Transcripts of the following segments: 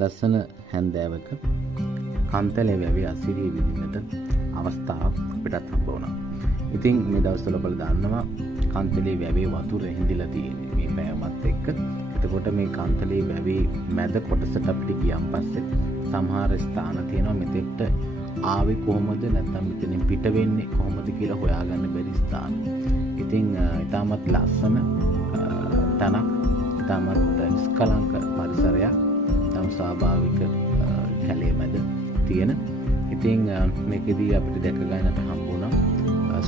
ලස්සන හැන්දෑවක කන්තලේ වැවේ අසිරිය විඳින්නට අවස්ථාවක් අපිටත් හම්බ වුණා. ඉතින් මේ දවස්වල ඔබලා දන්නවා කන්තලේ වැවේ වතුර හිඳිලා තියෙන්නේ මේ පෑවමත් එක්ක. එතකොට මේ කන්තලේ වැවේ මැද කොටසට අපිට ගියන් පස්සේ සමහර ස්ථාන තියෙනවා මෙතෙක්ට ආවේ කොහොමද නැත්නම් මෙතනින් පිට වෙන්නේ කොහොමද කියලා හොයාගන්න බැරි ස්ථාන. ඉතින් ඊටමත් ලස්සන තනක් ඊටමත් නිස්කලංක පරිසරයක් තම ස්වාභාවික කැලේ මැද තියෙන. ඉතින් මේකෙදී අපිට දැක ගන්නට හම්බුණා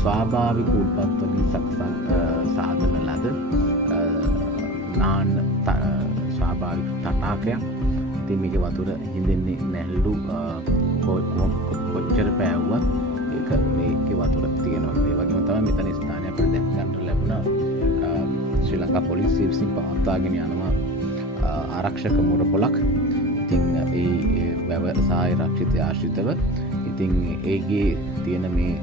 ස්වාභාවික උල්පත් වලින් සාධන ලද නාන ස්වාභාවික තටාකයක්. ඉතින් මේකේ වතුර හිඳින්නේ නැල්ලු කොච්චර පෑවුවත් ඒක මේකේ වතුර තියෙනවා. ඒ වගේම තමයි මෙතන ස්ථානය අපිට දැක ගන්න ලැබුණා ශ්‍රී ලංකා පොලිසිය විසින් පවත්වාගෙන යනවා ආරක්ෂක මුරපොලක්. ඉතින් ඒ ව්‍යවසාය රක්ෂිත ආශ්‍රිතව ඉතින් ඒකේ තියෙන මේ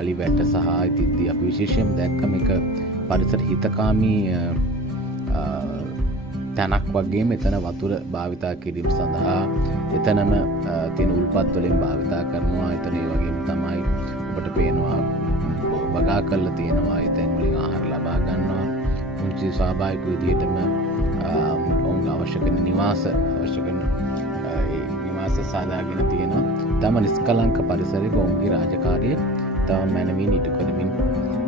අලි වැට සහ ඉතින්දී අපි විශේෂයෙන් දැක්ක මේක පරිසර හිතකාමී තැනක් වගේ මෙතන වතුර භාවිතා කිරීම සඳහා එතනම තියෙන උල්පත් වලින් භාවිතා කරනවා. එතන ඒ වගේම තමයි ඔබට පේනවා වගා කරලා තියෙනවා. ඒ තැන් වලින් ආහාර ලබා ගන්නවා. මුංචි ස්වාභාවික විදිහටම ඔවුන් අවශ්‍ය කරන නිවාස සාදාගෙන තියෙනවා. තම නිස්කලංක පරිසරයක ඔවුන්ගේ රාජකාරිය තම මැනවින් ඉටු කරමින්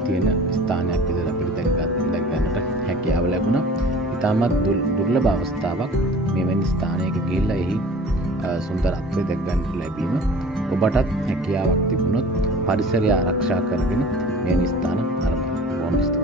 තියෙන ස්ථානයක් විදිහට අපිට දැක ගන්නට හැකියාව ලැබුණා. ඉතාමත් දුර්ලභ අවස්ථාවක් මෙවැනි ස්ථානයක ගිහිල්ලා එහි සුන්දරත්වය දැක ගන්නට ලැබීම. ඔබටත් හැකියාවක් තිබුණොත් පරිසරය ආරක්ෂා කරගෙන මෙවැනි ස්ථාන අරඹන්න.